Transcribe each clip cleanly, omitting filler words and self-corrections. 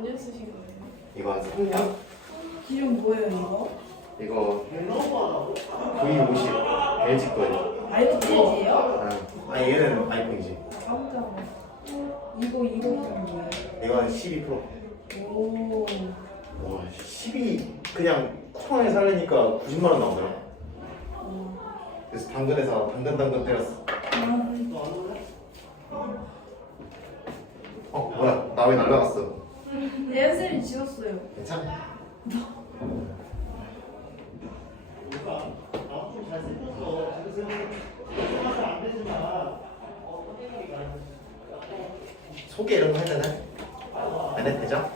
몇 년 쓰신 거예요? 이거 한 3년? 기준 뭐예요 이거? 이거 V50 LG 거예요. 알프레지예요? 아니 얘는 아이폰이지. 깜짝아. 이거 기준 뭐예요? 이거 한 12 프로. 오. 와 12 그냥 쿠팡에 살려니까 90만 원 나오더라. 그래서 당근에서 당근 때렸어. 뭐야 나 왜 날라갔어? 예은쌤이 지웠어요. 괜찮아? 소개 이런 거 해야 되나? 안 해도 되죠?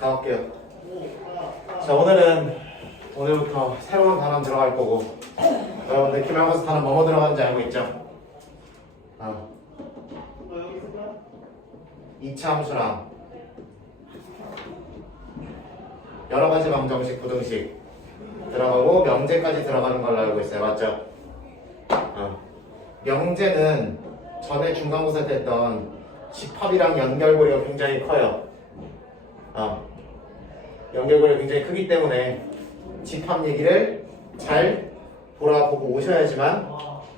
가볼게요. 자 오늘부터 새로운 단원 들어갈 거고 여러분들 기말고사 단원 뭐뭐 들어가는지 알고 있죠? 이차 함수랑 여러 가지 방정식, 부등식 들어가고 명제까지 들어가는 걸로 알고 있어요. 맞죠? 명제는 전에 중간고사 때 했던 집합이랑 연결고리가 굉장히 커요. 연결고리가 굉장히 크기 때문에 집합 얘기를 잘 돌아보고 오셔야지만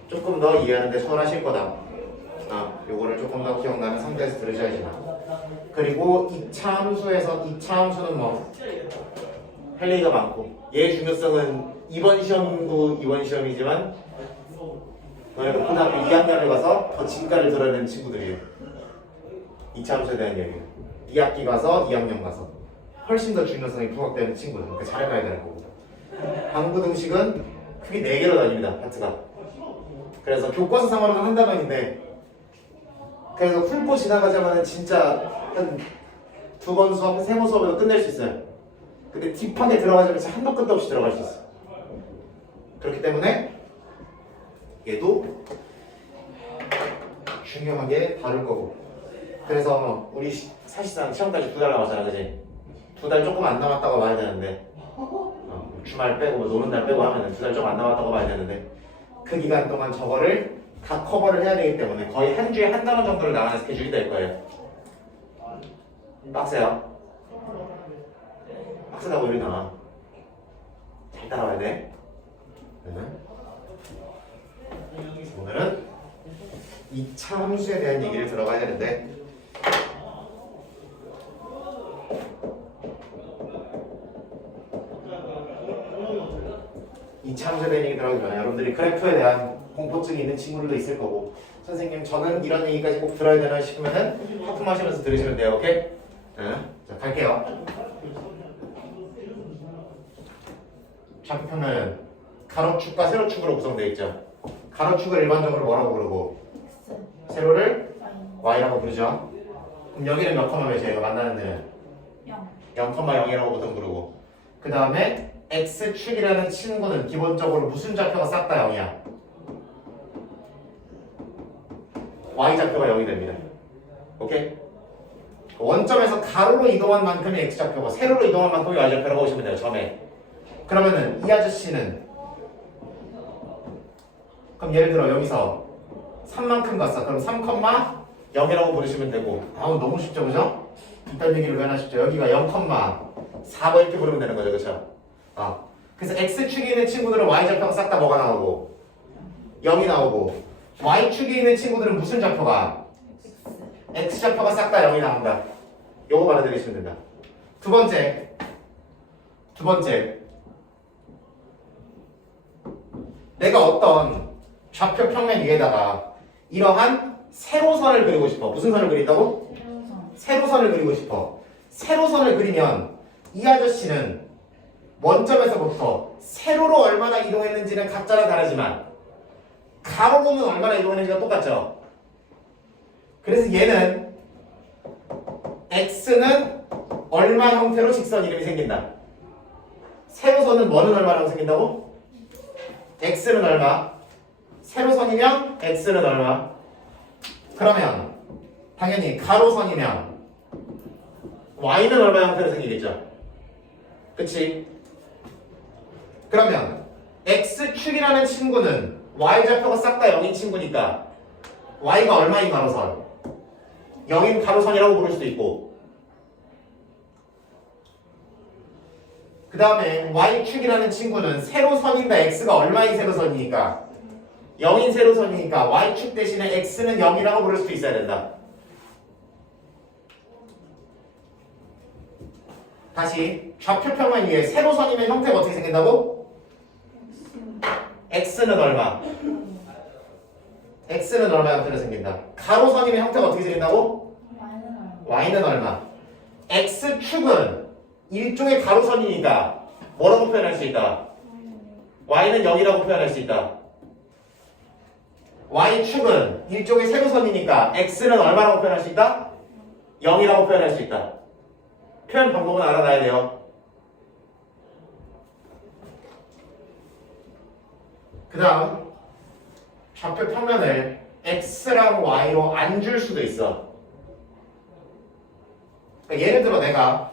조금 더 이해하는데 수월하실 거다. 요거를 조금 더 기억나는 상태에서 들으셔야지만. 그리고 2차 함수에서 2차 함수는 뭐 할 얘기가 많고 얘의 중요성은 이번 시험도 이번 시험이지만 너네가 고등학교 2학년을 가서 더 진가를 들어야 되는 친구들이에요. 2차 함수에 대한 얘기예요. 2학기 가서 2학년 가서 훨씬 더 중요성이 부각되는 친구들. 그러니까 잘해가야 되는 거고. 방부등식은 크게 4개로 나뉩니다. 파트가. 그래서 교과서상으로는 한 단원인데 그래서 훑고 지나가자마는 진짜 한 2번 수업, 3번 수업에도 끝낼 수 있어요. 근데 딥하게 들어가자면 진짜 한도 끝도 없이 들어갈 수 있어요. 그렇기 때문에 얘도 중요하게 다룰 거고. 그래서 우리 사실상 시험까지 2달 남았잖아, 그지? 2달 조금 안 남았다고 봐야 되는데 주말 빼고 뭐 노는 날 빼고 하면 2달 조금 안 남았다고 봐야 되는데 그 기간 동안 저거를 다 커버를 해야 되기 때문에 거의 한 주에 한 단원 정도를 나가는 스케줄이 될 거예요. 빡세요. 빡세다고 이리 나와. 잘 따라와야 돼. 오늘은 2차 함수에 대한 얘기를 들어가야 되는데 이 차 함수에 대한 얘기 들어가기 전에 여러분들이 그래프에 대한 공포증이 있는 친구들도 있을 거고 선생님 저는 이런 얘기까지 꼭 들어야 되나 싶으면은 하품하시면서 들으시면 돼요. 오케이? 자 갈게요. 좌표표면은 가로축과 세로축으로 구성되어 있죠. 가로축을 일반적으로 뭐라고 부르고 세로를 y라고 부르죠. 그럼 여기는 몇 컴마 몇이에요? 만나는 데는 0,0이라고 보통 부르고 그 다음에 x축이라는 친구는 기본적으로 무슨 좌표가 싹 다 0이야? y좌표가 0이 됩니다. 오케이? 원점에서 가로로 이동한 만큼이 x좌표고 세로로 이동한 만큼이 y좌표라고 보시면 돼요. 점에. 그러면은 이 아저씨는 그럼 예를 들어 여기서 3만큼 갔어. 그럼 3,0이라고 부르시면 되고 너무 쉽죠, 그죠? 이딴 얘기를 왜 하십시오? 여기가 0,4 이렇게 부르면 되는 거죠, 그렇죠? 그래서 x축이 있는 친구들은 y좌표가 싹 다 뭐가 나오고 0이 나오고 y축이 있는 친구들은 무슨 좌표가? x좌표가 싹 다 0이 나온다. 요거 말해드리시면 된다. 두 번째 내가 어떤 좌표 평면 위에다가 이러한 세로선을 그리고 싶어. 무슨 선을 그린다고? 세로선을 그리고 싶어. 세로선을 그리면 이 아저씨는 원점에서부터 세로로 얼마나 이동했는지는 각자랑 다르지만 가로로는 얼마나 이동했는지가 똑같죠. 그래서 얘는 x는 얼마 형태로 직선 이름이 생긴다. 세로선은 뭐는 얼마라고 생긴다고? x는 얼마? 세로선이면 x는 얼마? 그러면 당연히 가로선이면 y는 얼마 형태로 생기겠죠. 그치? 그러면 x축이라는 친구는 y좌표가 싹 다 0인 친구니까 y가 얼마인 가로선? 0인 가로선이라고 부를 수도 있고 그 다음에 y축이라는 친구는 세로선인가 x가 얼마인 세로선이니까 0인 세로선이니까 y축 대신에 x는 0이라고 부를 수도 있어야 된다. 다시 좌표평면 위에 세로선이면 형태가 어떻게 생긴다고? x는 얼마? x는 얼마 형태로 생긴다. 가로선이면 형태가 어떻게 생긴다고? y는 얼마? x축은 일종의 가로선이니까 뭐라고 표현할 수 있다? y는 0이라고 표현할 수 있다. y축은 일종의 세로선이니까 x는 얼마라고 표현할 수 있다? 0이라고 표현할 수 있다. 표현 방법은 알아놔야 돼요. 그 다음 좌표 평면을 x랑 y로 안 줄 수도 있어. 그러니까 예를 들어 내가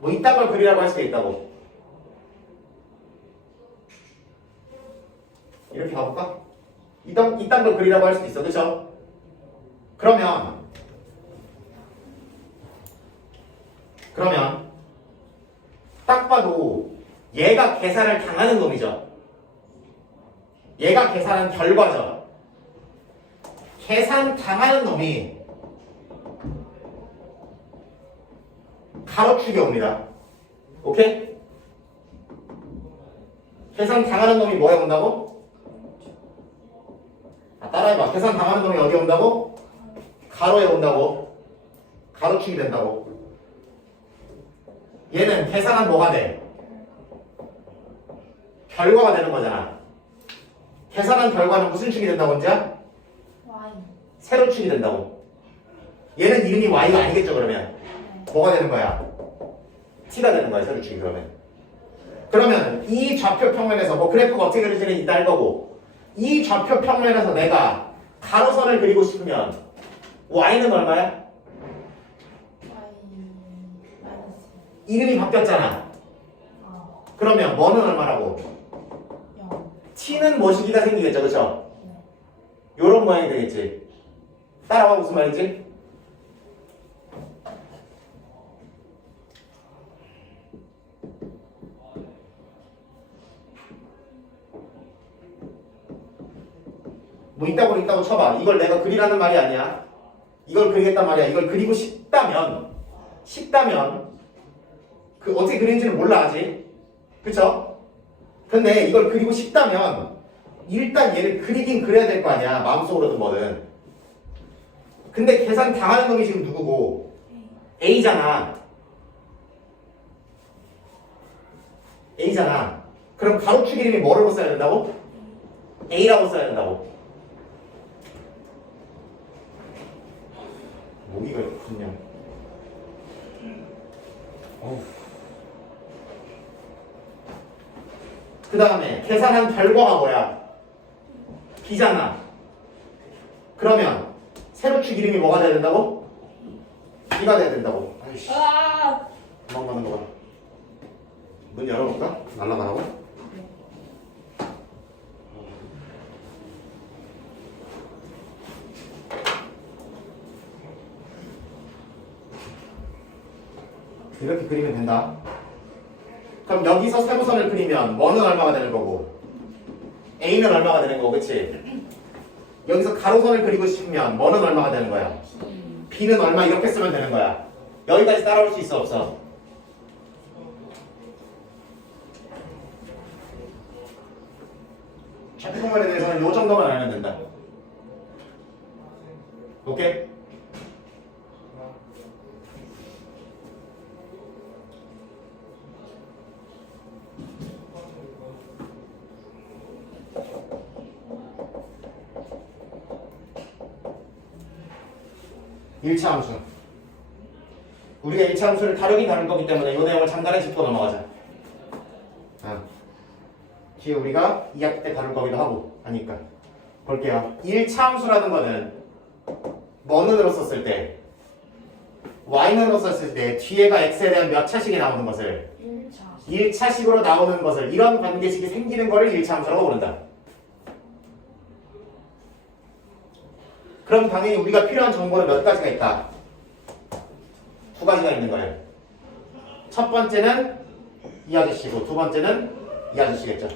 뭐 이딴 걸 그리라고 할 수도 있다고. 이렇게 가볼까? 이딴 걸 그리라고 할 수도 있어. 그쵸? 그러면 딱 봐도 얘가 계산을 당하는 놈이죠. 얘가 계산한 결과죠. 계산 당하는 놈이 가로축이 옵니다. 오케이? 계산 당하는 놈이 뭐에 온다고? 따라해봐. 계산 당하는 놈이 어디에 온다고? 가로에 온다고. 가로축이 된다고. 얘는 계산한 뭐가 돼? 결과가 되는 거잖아. 계산한 결과는 무슨 축이 된다고 혼자? 세로축이 된다고. 얘는 이름이 y가 아니겠죠 그러면? 뭐가 되는 거야? t가 되는 거야 세로축이 그러면. 그러면 이 좌표 평면에서 뭐 그래프가 어떻게 그려지는 이따 할 거고 이 좌표 평면에서 내가 가로선을 그리고 싶으면 y는 얼마야? 이름이 바뀌었잖아. 그러면 뭐는 얼마라고? t는 뭐시기가 생기겠죠 그쵸? 요런 모양이 되겠지. 따라와 무슨 말이지? 뭐 있다고 쳐봐. 이걸 내가 그리라는 말이 아니야. 이걸 그리겠단 말이야. 이걸 그리고 싶다면 그 어떻게 그리는지는 몰라 아직. 그쵸? 근데 이걸 그리고 싶다면 일단 얘를 그리긴 그려야 될 거 아니야. 마음속으로든 뭐든. 근데 계산 당하는 놈이 지금 누구고? A잖아. 그럼 가로축 이름이 뭐라고 써야 된다고? A라고 써야 된다고. 모기가 그냥. 그 다음에 계산한 결과가 뭐야? B잖아. 그러면 세로축 이름이 뭐가 돼야 된다고? B가 돼야 된다고. 아이씨. 도망가는 거 봐. 문 열어볼까? 날아가라고? 이렇게 그리면 된다. 그럼 여기서 세로선을 그리면 뭐는 얼마가 되는 거고 A는 얼마가 되는 거고 그치? 여기서 가로선을 그리고 싶으면 뭐는 얼마가 되는 거야? B는 얼마 이렇게 쓰면 되는 거야. 여기까지 따라올 수 있어 없어? 좌표평면에 대해서는 이 정도만 알면 된다. 오케이? 일차 함수. 우리가 일차 함수를 다루긴 다룰 거기 때문에 이 내용을 잠깐에 짚고 넘어가자. 뒤에 우리가 2학기 때 다룰 거기도 하고 하니까 볼게요. 일차 함수라는 거는 뭐는으로 썼을 때 y는으로 썼을 때 뒤에가 x에 대한 몇 차식이 나오는 것을 1차. 1차식으로 나오는 것을 이런 관계식이 생기는 것을 1차 함수라고 부른다. 그럼 당연히 우리가 필요한 정보는 몇 가지가 있다. 두 가지가 있는 거예요. 첫 번째는 이 아저씨고 두 번째는 이 아저씨겠죠.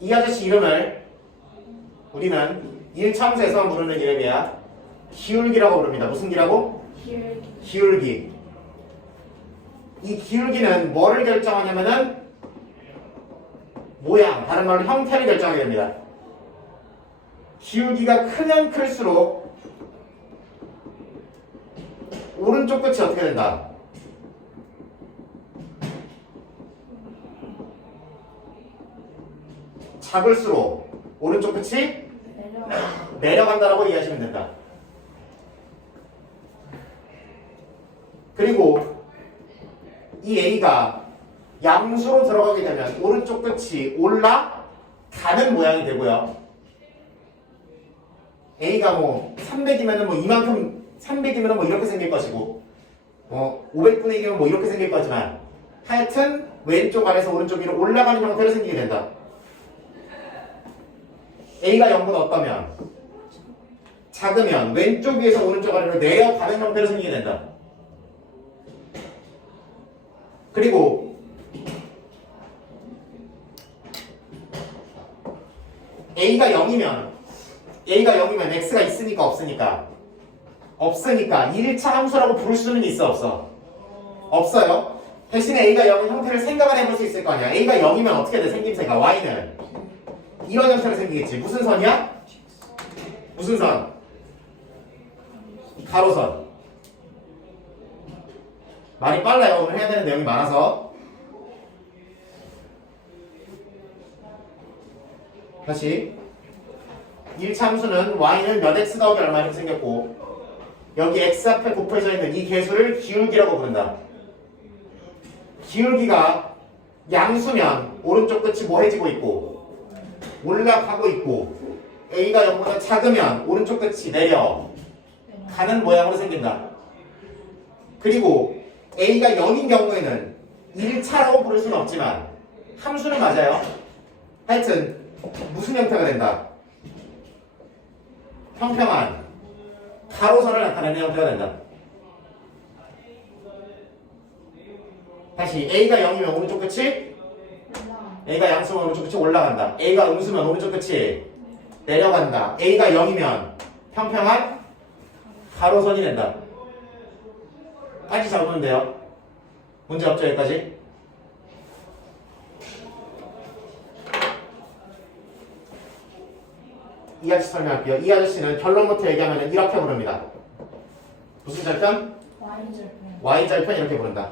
이 아저씨 이름을 우리는 1차 함수에서만 부르는 이름이야. 기울기라고 부릅니다. 무슨 기라고? 기울기. 이 기울기는 뭐를 결정하냐면은 모양, 다른 말로 형태를 결정하게 됩니다. 기울기가 크면 클수록 오른쪽 끝이 어떻게 된다? 작을수록 오른쪽 끝이 내려간다라고 이해하시면 된다. 그리고 이 A가 양수로 들어가게 되면 오른쪽 끝이 올라가는 모양이 되고요. A가 뭐 300이면은 뭐 이만큼 300이면은 뭐 이렇게 생길 것이고 500분의 1이면 뭐 이렇게 생길 거지만 하여튼 왼쪽 아래에서 오른쪽 위로 올라가는 형태로 생기게 된다. A가 0보다 어떠면 작으면 왼쪽 위에서 오른쪽 아래로 내려가는 형태로 생기게 된다. 그리고 A가 0이면 X가 있으니까 없으니까 1차 함수라고 부를 수는 있어 없어? 없어요. 대신에 A가 0인 형태를 생각을 해볼 수 있을 거 아니야. A가 0이면 어떻게 돼? 생김새가 Y는 이런 형태로 생기겠지. 무슨 선이야? 무슨 선? 가로선. 말이 빨라요. 오늘 해야 되는 내용이 많아서. 다시 1차 함수는 y는 몇 x 더하기 얼마 이렇게 생겼고 여기 x 앞에 곱해져 있는 이 개수를 기울기라고 부른다. 기울기가 양수면 오른쪽 끝이 뭐해지고 있고 올라가고 있고 a가 0보다 작으면 오른쪽 끝이 내려가는 모양으로 생긴다. 그리고 a가 0인 경우에는 1차라고 부를 수는 없지만 함수는 맞아요. 하여튼 무슨 형태가 된다? 평평한 가로선을 나타내는 형태가 된다. 다시 A가 0이면 오른쪽 끝이 A가 양수면 오른쪽 끝이 올라간다. A가 음수면 오른쪽 끝이 내려간다. A가 0이면 평평한 가로선이 된다. 까지 잡으면 돼요. 문제 없죠 여기까지? 이 아저씨 설명할게요. 이 아저씨는 결론부터 얘기하면 이렇게 부릅니다. 무슨 절편? Y절편 이렇게 부른다.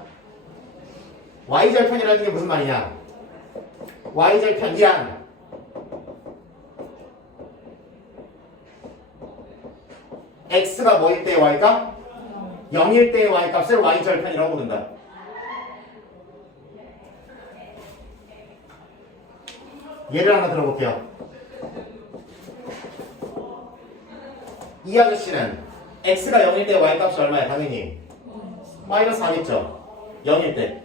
Y절편이라는 게 무슨 말이냐? Y절편이란 X가 뭐일 때 Y가? 0일 때의 Y값을 Y절편이라고 부른다. 예를 하나 들어볼게요. 이 아저씨는 x가 0일 때 y값이 얼마야? 당연히 마이너스 4겠죠. 0일 때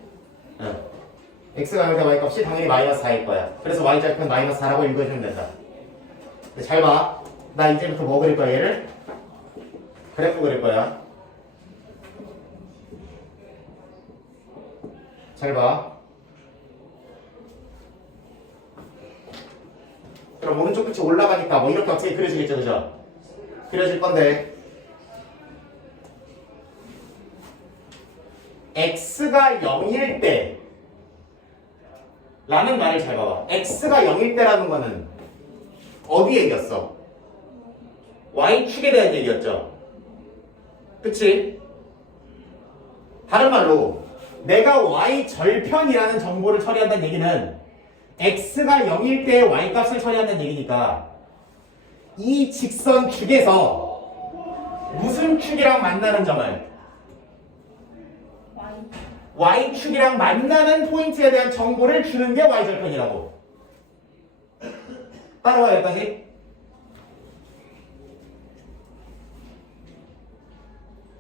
x가 0일 때 y값이 당연히 마이너스 4일 거야. 그래서 y절편 마이너스 4라고 읽어주면 된다. 잘 봐. 나 이제부터 뭐 그릴 거야? 얘를 그래프 그릴 거야. 잘 봐. 그럼 오른쪽 끝이 올라가니까 뭐 이렇게 어떻게 그려지겠죠, 그죠? 그려질 건데 x가 0일 때 라는 말을 잘 봐봐. x가 0일 때라는 거는 어디 얘기였어? y축에 대한 얘기였죠. 그치? 다른 말로 내가 y절편이라는 정보를 처리한다는 얘기는 x가 0일 때의 y값을 처리한다는 얘기니까 이 직선 축에서 무슨 축이랑 만나는 점을 y축이랑 만나는 포인트에 대한 정보를 주는 게 y절편이라고. 따라와 여기까지.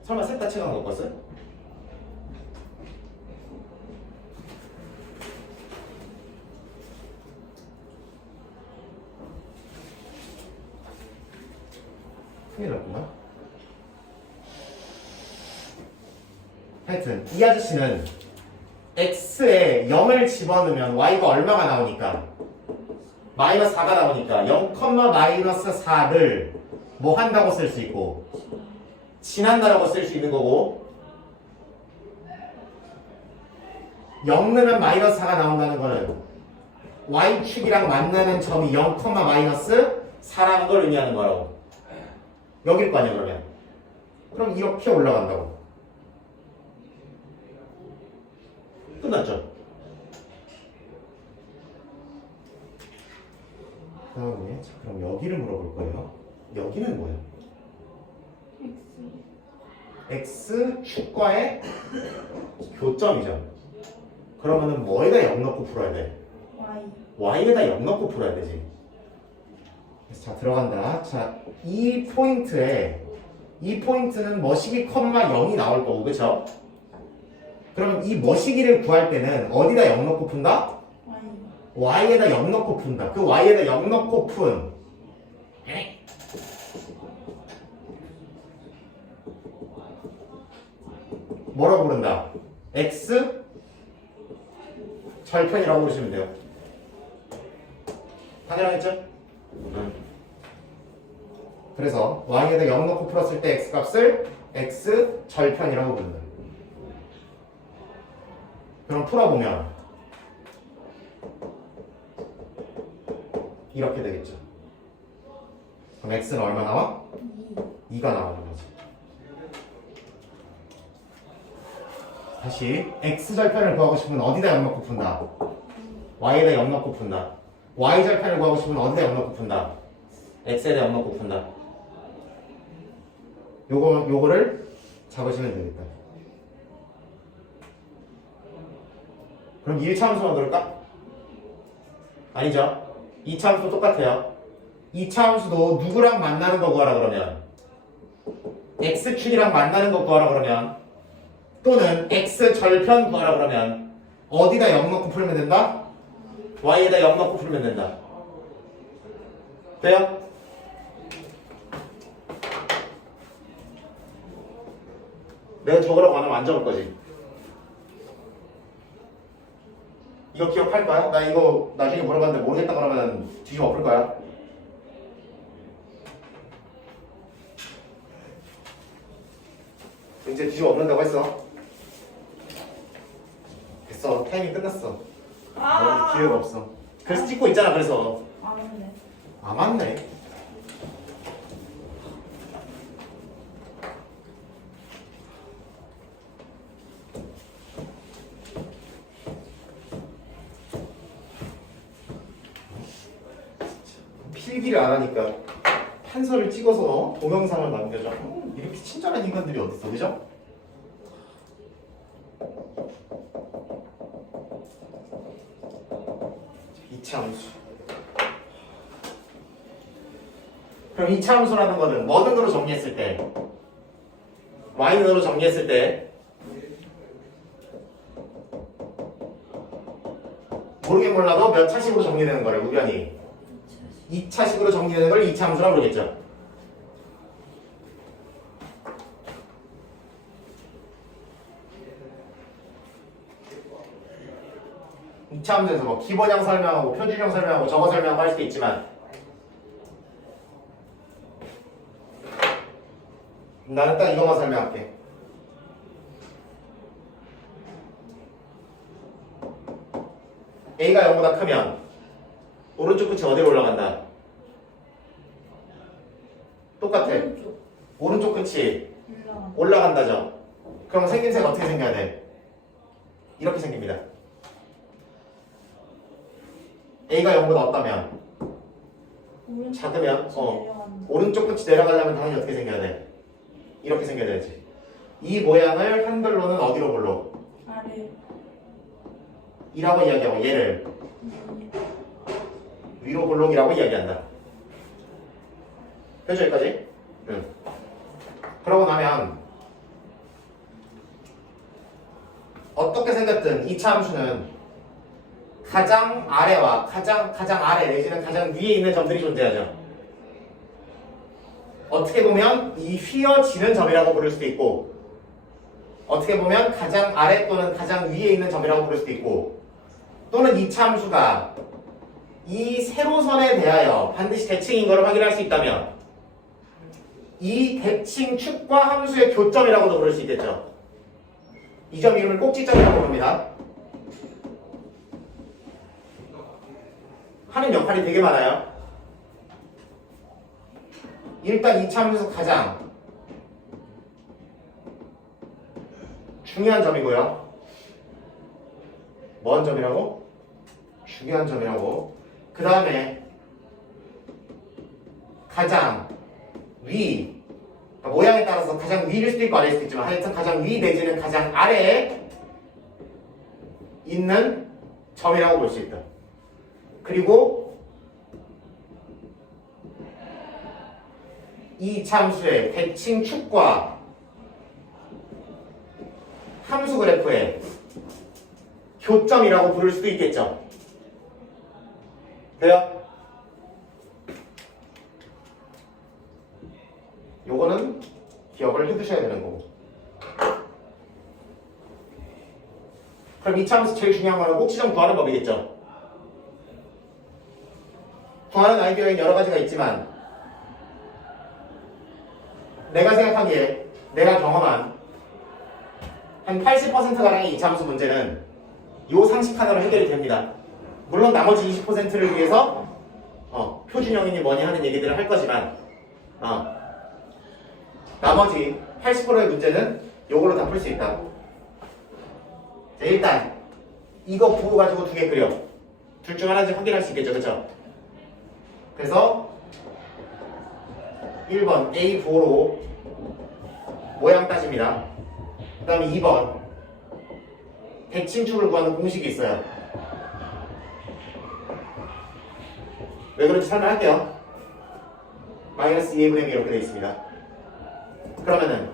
설마 셋 다 최강 먹었어요? 큰일 났구나. 하여튼 이 아저씨는 x에 0을 집어넣으면 y가 얼마가 나오니까 마이너스 4가 나오니까 0, 마이너스 4를 뭐 한다고 쓸 수 있고 지난다라고 쓸 수 있는 거고 0 넣으면 마이너스 4가 나온다는 거는 y축이랑 만나는 점이 0, 마이너스 4라는 걸 의미하는 거라고. 여길 거 아니야 그러면. 그럼 이렇게 올라간다고. 끝났죠? 다음에 자, 그럼 여기를 물어볼 거예요. 여기는 뭐예요? x 축과의 교점이죠. 그러면은 뭐에다 0 넣고 풀어야 돼? y에다 0 넣고 풀어야 되지. 그래서 자 들어간다. 자, 이 포인트는 머시기 컴마 0이 나올 거고, 그쵸? 그러면 이 머시기를 구할 때는 어디다 0 넣고 푼다? y에다 0 넣고 푼다. 그 y에다 0 넣고 푼 뭐라고 부른다? x 절편이라고 부르시면 돼요. 당연하겠죠? 그래서 y에다 0 넣고 풀었을 때 x 값을 x 절편이라고 부른다. 그럼 풀어보면 이렇게 되겠죠. 그럼 x는 얼마 나와? 2가 나오는 거지. 다시 x절편을 구하고 싶으면 어디다 0 넣고 푼다? y에다 0 넣고 푼다. y절편을 구하고 싶으면 어디다 0 넣고 푼다? x에다 0 넣고 푼다. 요거를 잡으시면 되겠다. 그럼 1차함수 만들까? 아니죠. 2차함수 똑같아요. 2차함수도 누구랑 만나는 거 구하라 그러면 x축이랑 만나는 거 구하라 그러면 또는 x절편 구하라 그러면 어디다 0 넣고 풀면 된다? y에다 0 넣고 풀면 된다. 돼요? 내가 적으라고 안 하면 안 적을 거지. 이거 기억할까요? 나 이거 나중에 물어봤는데 모르겠다 그러면 뒤집어 엎을 거야. 이제 뒤집어 엎는다고 했어. 됐어. 타이밍 끝났어. 기회가 없어. 그래서 찍고 있잖아. 그래서. 맞네. 아 맞네. 필기를 안 하니까 판서를 찍어서 동영상을 남겨줘. 이렇게 친절한 인간들이 어딨어, 그죠? 이차함수. 그럼 이차함수라는 거는 뭐든으로 정리했을 때, y는으로 정리했을 때 모르긴 몰라도 몇 차식으로 정리되는 거래, 우변이. 2차식으로 정리되는 걸 2차함수라고 그러겠죠. 이차함수에서 뭐 기본형 설명하고 표준형 설명하고 저거 설명하고 할 수도 있지만 나는 딱 이것만 설명할게. a가 0보다 크면 오른쪽 끝이 어디로 올라간다? 똑같아. 오른쪽 끝이 올라간다죠. 그럼 생김새가 어떻게 생겨야 돼? 이렇게 생깁니다. a가 0보다 없다면 작으면 오른쪽 끝이 내려가려면 당연히 어떻게 생겨야 돼? 이렇게 생겨야 되지. 이 모양을 한글로는 어디로 불러? 아래. 이라고 이야기하고 얘를 위로 볼록이라고 이야기한다. 그죠? 여기까지? 응. 그러고 나면 어떻게 생겼든 이차 함수는 가장 아래와 가장 아래 내지는 가장 위에 있는 점들이 존재하죠. 어떻게 보면 이 휘어지는 점이라고 부를 수도 있고, 어떻게 보면 가장 아래 또는 가장 위에 있는 점이라고 부를 수도 있고, 또는 이차 함수가 이 세로선에 대하여 반드시 대칭인 것을 확인할 수 있다면 이 대칭 축과 함수의 교점이라고도 부를 수 있겠죠. 이 점 이름을 꼭지점이라고 부릅니다. 하는 역할이 되게 많아요. 일단 이차 함수에서 가장 중요한 점이고요. 뭔 점이라고? 중요한 점이라고. 그 다음에 가장 위, 그러니까 모양에 따라서 가장 위일 수도 있고 아래일 수도 있지만 하여튼 가장 위 내지는 가장 아래에 있는 점이라고 볼 수 있다. 그리고 이 참수의 대칭축과 함수 그래프의 교점이라고 부를 수도 있겠죠. 돼요? 요거는 기억을 해두셔야 되는 거고. 그럼 이 참수 제일 중요한 거는 꼭지점 구하는 법이겠죠. 구하는 아이디어에는 여러 가지가 있지만 내가 생각하기에 내가 경험한 한 80%가량의 이차함수 문제는 요 상식 하나로 해결이 됩니다. 물론 나머지 20%를 위해서 표준형이니 뭐니 하는 얘기들을 할 거지만 나머지 80%의 문제는 요걸로 다 풀 수 있다. 자, 일단 이거 부호 가지고 두 개 그려. 둘 중 하나인지 확인할 수 있겠죠, 그렇죠? 그래서 1번 A 부호로 모양 따집니다. 그 다음에 2번 대칭축을 구하는 공식이 있어요. 왜 그런지 설명할게요. 마이너스 2분의 1 이렇게 되어 있습니다. 그러면은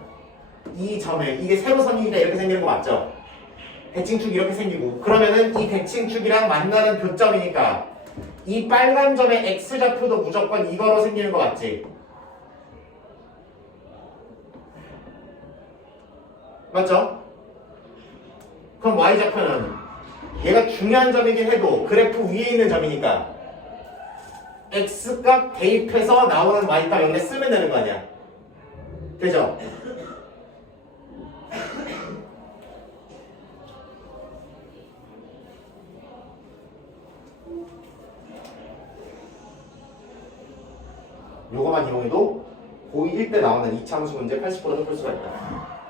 이 점에 이게 세로선이니까 이렇게 생기는 거 맞죠? 대칭축이 이렇게 생기고, 그러면은 이 대칭축이랑 만나는 교점이니까 이 빨간 점의 x좌표도 무조건 이거로 생기는 거 맞지? 맞죠? 그럼 y좌표는 얘가 중요한 점이긴 해도 그래프 위에 있는 점이니까 x값 대입해서 나오는 y값 여기에 쓰면 되는 거 아니야? 되죠? 요거만 이용해도 고2 1 때 나오는 이차함수 문제 80%는 풀 수가 있다.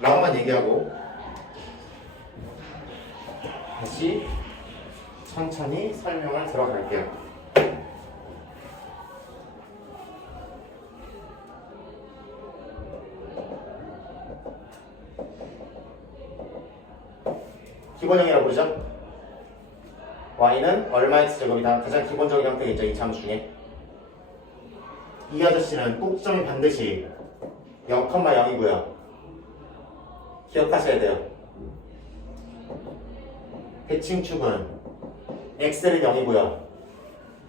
라고만 얘기하고 다시 천천히 설명을 들어갈게요. 기본형이라고 부르죠. y는 얼마 x제곱이다. 가장 기본적인 형태겠죠, 이 참수 중에. 이 아저씨는 꼭지점이 반드시 0,0이고요. 기억하셔야 돼요. 대칭축은 x는 0이고요.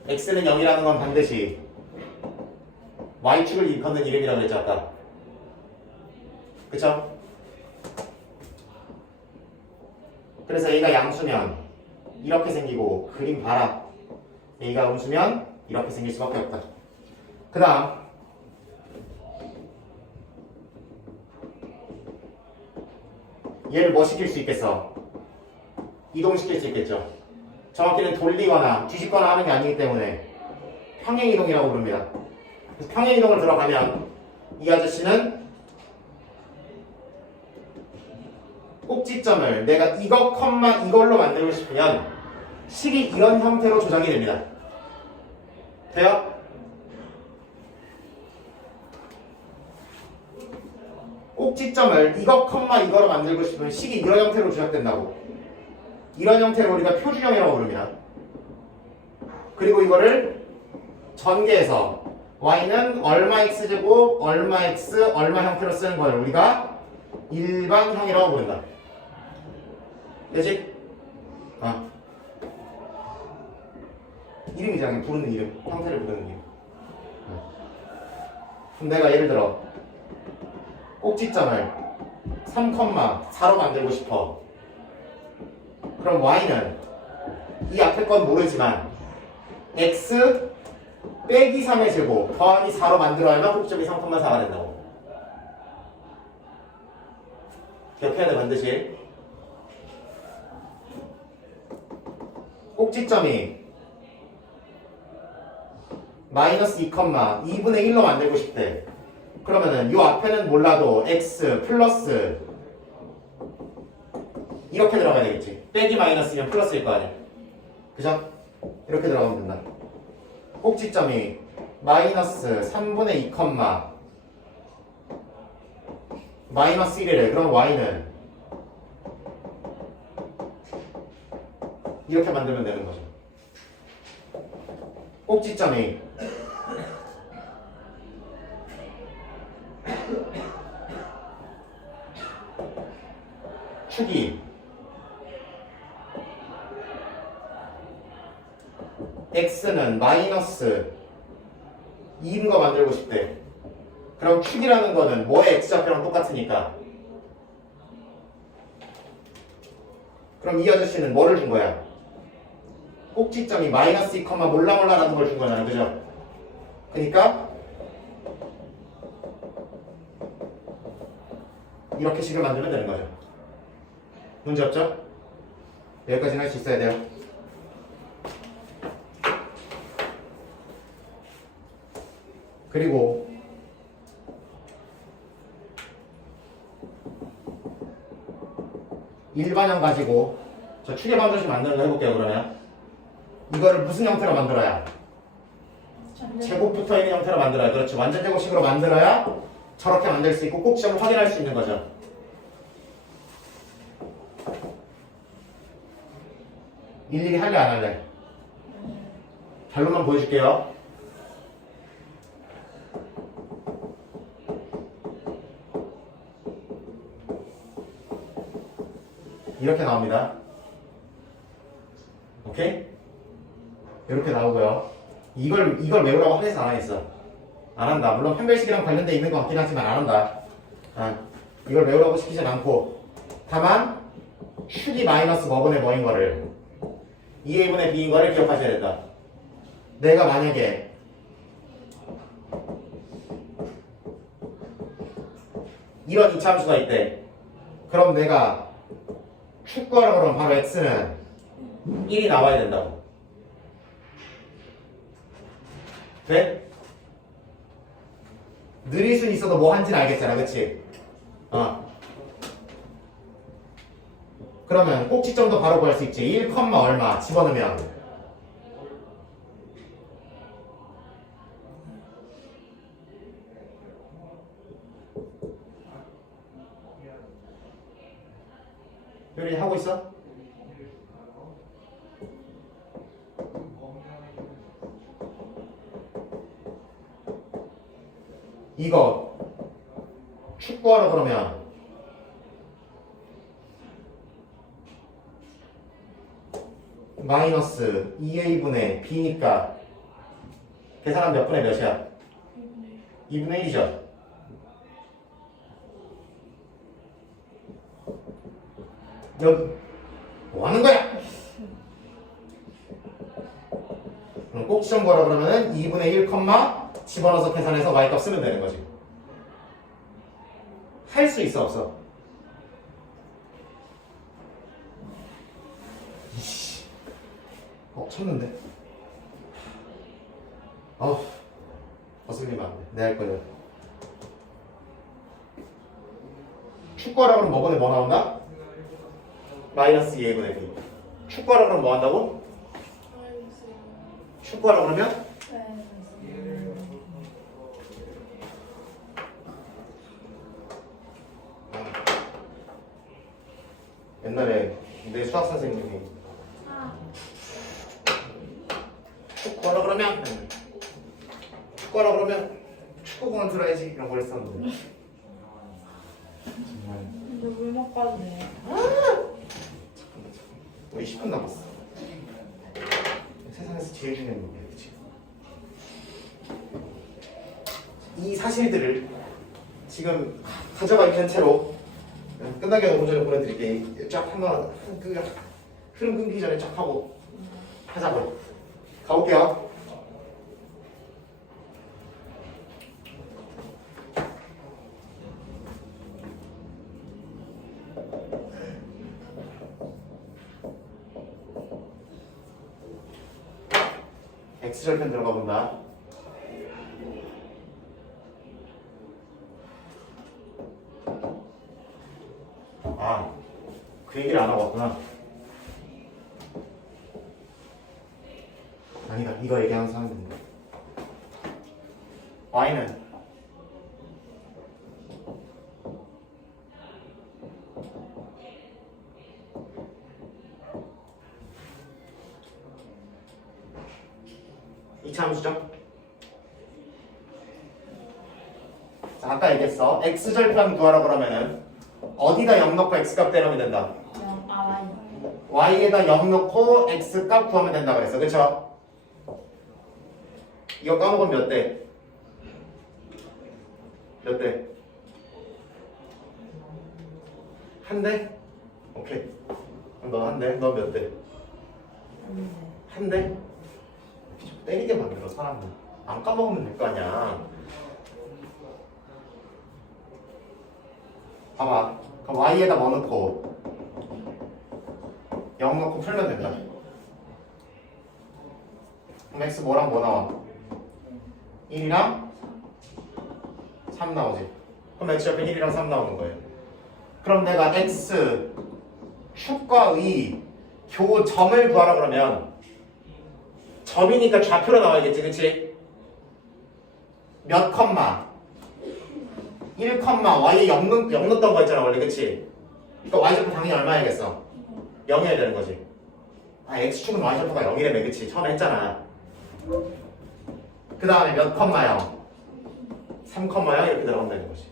x는 0이라는 건 반드시 y축을 일컫는 이름이라고 그랬죠, 아까. 그쵸? 그래서 얘가 양수면 이렇게 생기고, 그림 봐라. 얘가 음수면 이렇게 생길 수밖에 없다. 그 다음 얘를 뭐 시킬 수 있겠어? 이동시킬 수 있겠죠. 정확히는 돌리거나 뒤집거나 하는 게 아니기 때문에 평행이동이라고 부릅니다. 그래서 평행이동을 들어가면 이 아저씨는 꼭지점을 내가 이거 컴마 이걸로 만들고 싶으면 식이 이런 형태로 조정이 됩니다. 돼요? 꼭지점을 이거 컴마 이거로 만들고 싶으면 식이 이런 형태로 조작된다고. 이런 형태를 우리가 표준형이라고 부릅니다. 그리고 이거를 전개해서 y는 얼마 x제곱 얼마 x 얼마 형태로 쓰는 걸 우리가 일반형이라고 부른다. 되지? 이름이잖아. 부르는 이름. 형태를 부르는 이름. 그럼 내가 예를 들어 꼭지점을 3,4로 만들고 싶어. 그럼 y는 이 앞에 건 모르지만 x 빼기 3의 제곱 더하기 4로 만들어야만 꼭지점이 3,4가 된다고. 기억해야 돼 반드시. 꼭지점이 마이너스 2,2분의 1로 만들고 싶대. 그러면은 요 앞에는 몰라도 x 플러스 이렇게 들어가야 되겠지. 빼기 마이너스면 플러스일 거 아니야. 그죠? 이렇게 들어가면 된다. 꼭지점이 마이너스 3분의 2, 마이너스 1이래. 그럼 y는 이렇게 만들면 되는 거죠. 꼭지점이 축이 x는 마이너스 2인 거 만들고 싶대. 그럼 축이라는 거는 뭐의 x좌표랑 똑같으니까. 그럼 이 아저씨는 뭐를 준 거야? 꼭지점이 마이너스 2, 몰라라는 걸 준 거잖아. 그죠? 그러니까 이렇게 식을 만들면 되는 거죠. 문제 없죠? 여기까지는 할 수 있어야 돼요. 그리고 일반형 가지고 저 축의 방정식 만드는 거 해볼게요. 그러면 이거를 무슨 형태로 만들어야? 제곱 붙어있는 형태로 만들어야. 그렇지. 완전 제곱식으로 만들어야 저렇게 만들 수 있고 꼭지점을 확인할 수 있는 거죠. 일일이 할래 안 할래? 결론만 보여줄게요. 이렇게 나옵니다. 오케이? 이렇게 나오고요. 이걸 외우라고 하겠어 안 하겠어? 안 한다. 물론 판별식이랑 관련돼 있는 것 같긴 하지만 안 한다. 이걸 외우라고 시키진 않고 다만 축이 마이너스 뭐분의 뭐인 거를 2a분의 b인 거를 기억하셔야 된다. 내가 만약에 이런 이차함수가 있대. 그럼 내가 축구하라고 그러면 바로 x는 1이 나와야 된다고. 돼? 느릴 순 있어도 뭐 한지는 알겠잖아. 그치? 그러면 꼭지점도 바로 구할 수 있지. 1, 얼마 집어넣으면 효리 하고 있어? 이거 축구하러 그러면 마이너스 2a분의 b니까 계산하면 몇 분의 몇이야? 2분의 1이죠? 여기 뭐 하는 거야? 그럼 꼭지점 구하라 그러면은 2분의 1, 집어넣어서 계산해서 y값 쓰면 되는 거지. 할 수 있어 없어? 이씨. 쳤는데. 거슬리면 안 돼. 내 할 거예요. 축구하라 그러면 뭐분에 뭐 나온다? 마이너스 2a분의 b. 축구하라 그러면 뭐 한다고? 축구하라 그러면? 옛날에 내 수학 선생님이 축구하라 그러면 축구하라 그러면 축구공을 들어야지 이런 걸 했었는데 정말. 이제 물먹 빠지네. 우리 10분 남았어. 세상에서 제일 중요한 얘기야, 그치? 이 사실들을 지금 가져가 있는 채로 끝나기 전에 보내드릴게. 쫙 한번 흐름 끊기 전에 쫙 하고 하자고. 가볼게요. X절편 들어가 본다. 아, 그 얘기를 안 하고 왔구나. 아니다, 이거 얘기하는 사람인데. Y는 이차 함수죠? 자, 아까 얘기했어. X절편 구하라 그러면은 어디다 0 넣고 X값 때리면 된다. Y에다 0 넣고 X값 구하면 된다 그랬어. 그쵸? 이거 까먹으면 몇 대? 몇 대? 한 대? 오케이. 그럼 너 한 대? 너 몇 대? 한 대? 때리게 만들어 사람을. 안 까먹으면 될 거 아니야. 봐봐. 그럼 Y에다 뭐 넣고 0 넣고 풀면 된다. 그럼 X 뭐랑 뭐 나와? 1이랑 3 나오지. 그럼 X 옆에 1이랑 3 나오는 거예요. 그럼 내가 X 축과 의 교점을 구하라 그러면 점이니까 좌표로 나와야겠지, 그치? 몇 컴마? 1 컴마 Y에 0 넣었던 거 있잖아 원래, 그치? 그러니까 Y좌표 당연히 얼마야겠어? 0이어야 되는 거지. 아, X축은 Y좌표가 0이라며, 그치? 처음에 했잖아. 그 다음에 몇 컴마 0? 3 컴마 0 이렇게 들어간다는 거지.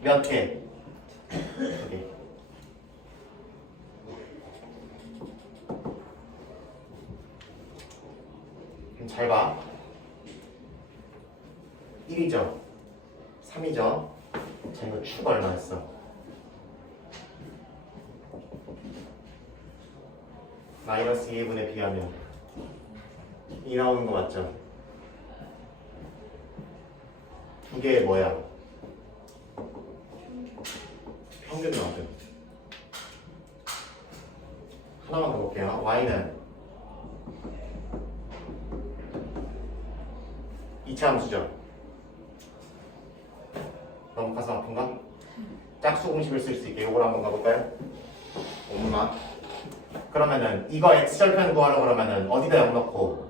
몇 개? 여기. 잘 봐. 1이죠. 3이죠. 자, 이거 축 얼마였어? 마이너스 2분에 비하면 2 나오는 거 맞죠? 두 개의 뭐야? 평균 나오죠. 하나만 더 볼게요. Y는 2차 함수죠. 너무 가슴 아픈가? 짝수 공식을 쓸 수 있게 이걸 한번 가볼까요? 엄마. 그러면은 이거 X절편 구하라 그러면은 어디다 0 넣고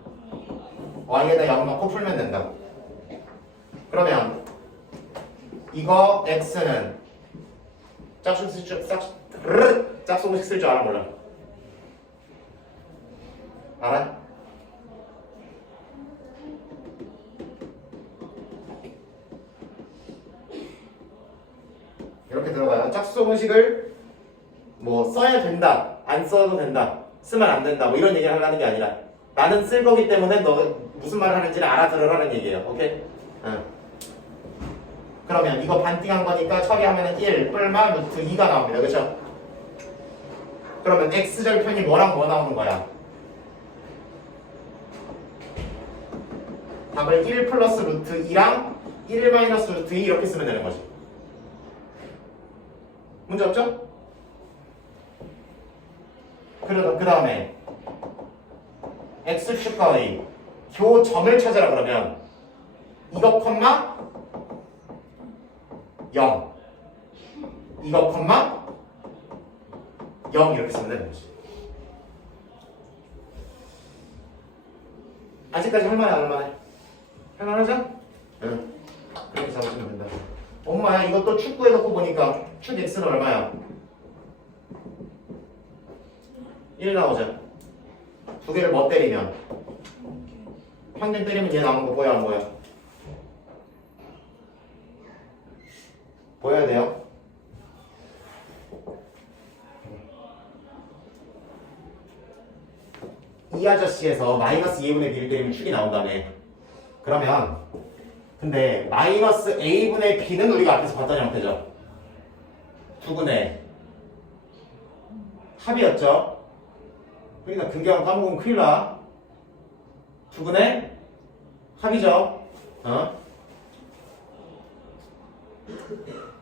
Y에다 0 넣고 풀면 된다. 그러면 이거 X는 짝수 공식 쓸 줄 알아 몰라? 알아? 이렇게 들어가요. 짝수 공식을 뭐 써야 된다, 안 써도 된다, 쓰면 안 된다, 뭐 이런 얘기를 하려는 게 아니라 나는 쓸 거기 때문에 너 무슨 말을 하는지를 알아들으라는 얘기예요. 오케이? 응. 그러면 이거 반띵한 거니까 처리하면 1 뿔만 루트 2가 나옵니다. 그렇죠? 그러면 X절편이 뭐랑 뭐 나오는 거야? 답을 1 플러스 루트 2랑 1 마이너스 루트 2 이렇게 쓰면 되는 거지. 문제 없죠? 그 다음에 X축과의 교점을 찾으라 그러면 이거 컴마 0 이거 컴마 0 이렇게 쓰면 되는 거지. 아직까지 할만해 안 할만해? 할만하죠? 응. 그렇게 잡으시면 된다. 엄마야 이것도 축구에 놓고 보니까 축 X는 얼마야? 1 나오죠. 두 개를 뭐 때리면? 평균 때리면 얘 나오는 거 보여 안 보여? 보여야 돼요. 이 아저씨에서 마이너스 2분의 b를 때리면 축이 나온다며. 그러면 근데 마이너스 a분의 b는 우리가 앞에서 봤던 형태죠. 두분의 합이었죠. 그러니까 근경을 까먹으면 큰일 나. 두분의 합이죠.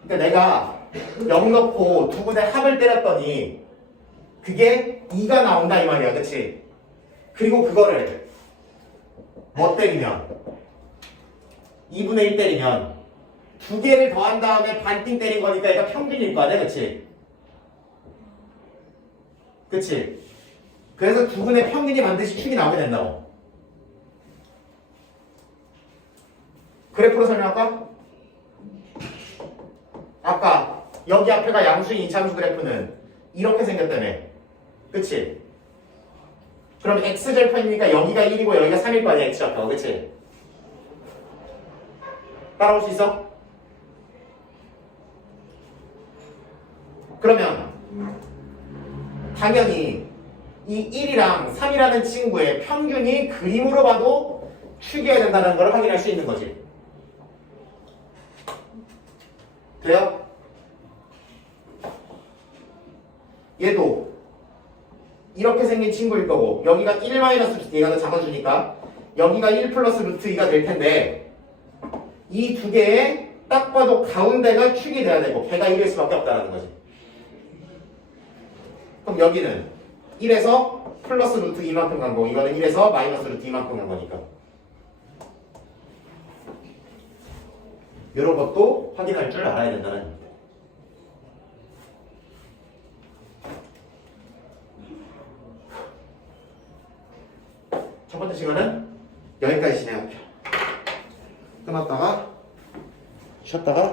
그러니까 내가 0 넣고 두분의 합을 때렸더니 그게 2가 나온다 이 말이야. 그치? 그리고 그거를 뭐 때리면 2분의 1 때리면 두 개를 더한 다음에 반띵 때린 거니까 얘가 평균일 거 아니야. 그치? 그치? 그래서 두 분의 평균이 반드시 축이 나오게 된다고. 그래프로 설명할까? 아까 여기 앞에가 양수인 이차함수 그래프는 이렇게 생겼다며. 그치? 그럼 x절편이니까 여기가 1이고 여기가 3일 거 아니야. x절편. 그치? 따라올 수 있어? 그러면 당연히 이 1이랑 3이라는 친구의 평균이 그림으로 봐도 축이어야 된다는 걸 확인할 수 있는 거지. 돼요? 얘도 이렇게 생긴 친구일 거고 여기가 1 마이너스 루트 2가 더 작아주니까 여기가 1 플러스 루트 2가 될 텐데 이 두 개의 딱 봐도 가운데가 축이 돼야 되고 걔가 1일 수밖에 없다는 거지. 그럼 여기는 1에서 플러스 루트 2만큼 간 거고 이거는 1에서 마이너스 루트 2만큼 간 거니까 이런 것도 확인할 줄 알아야 된다는 겁니다. 첫 번째 시간은 여기까지 진행할게요. 끊었다가 쉬었다가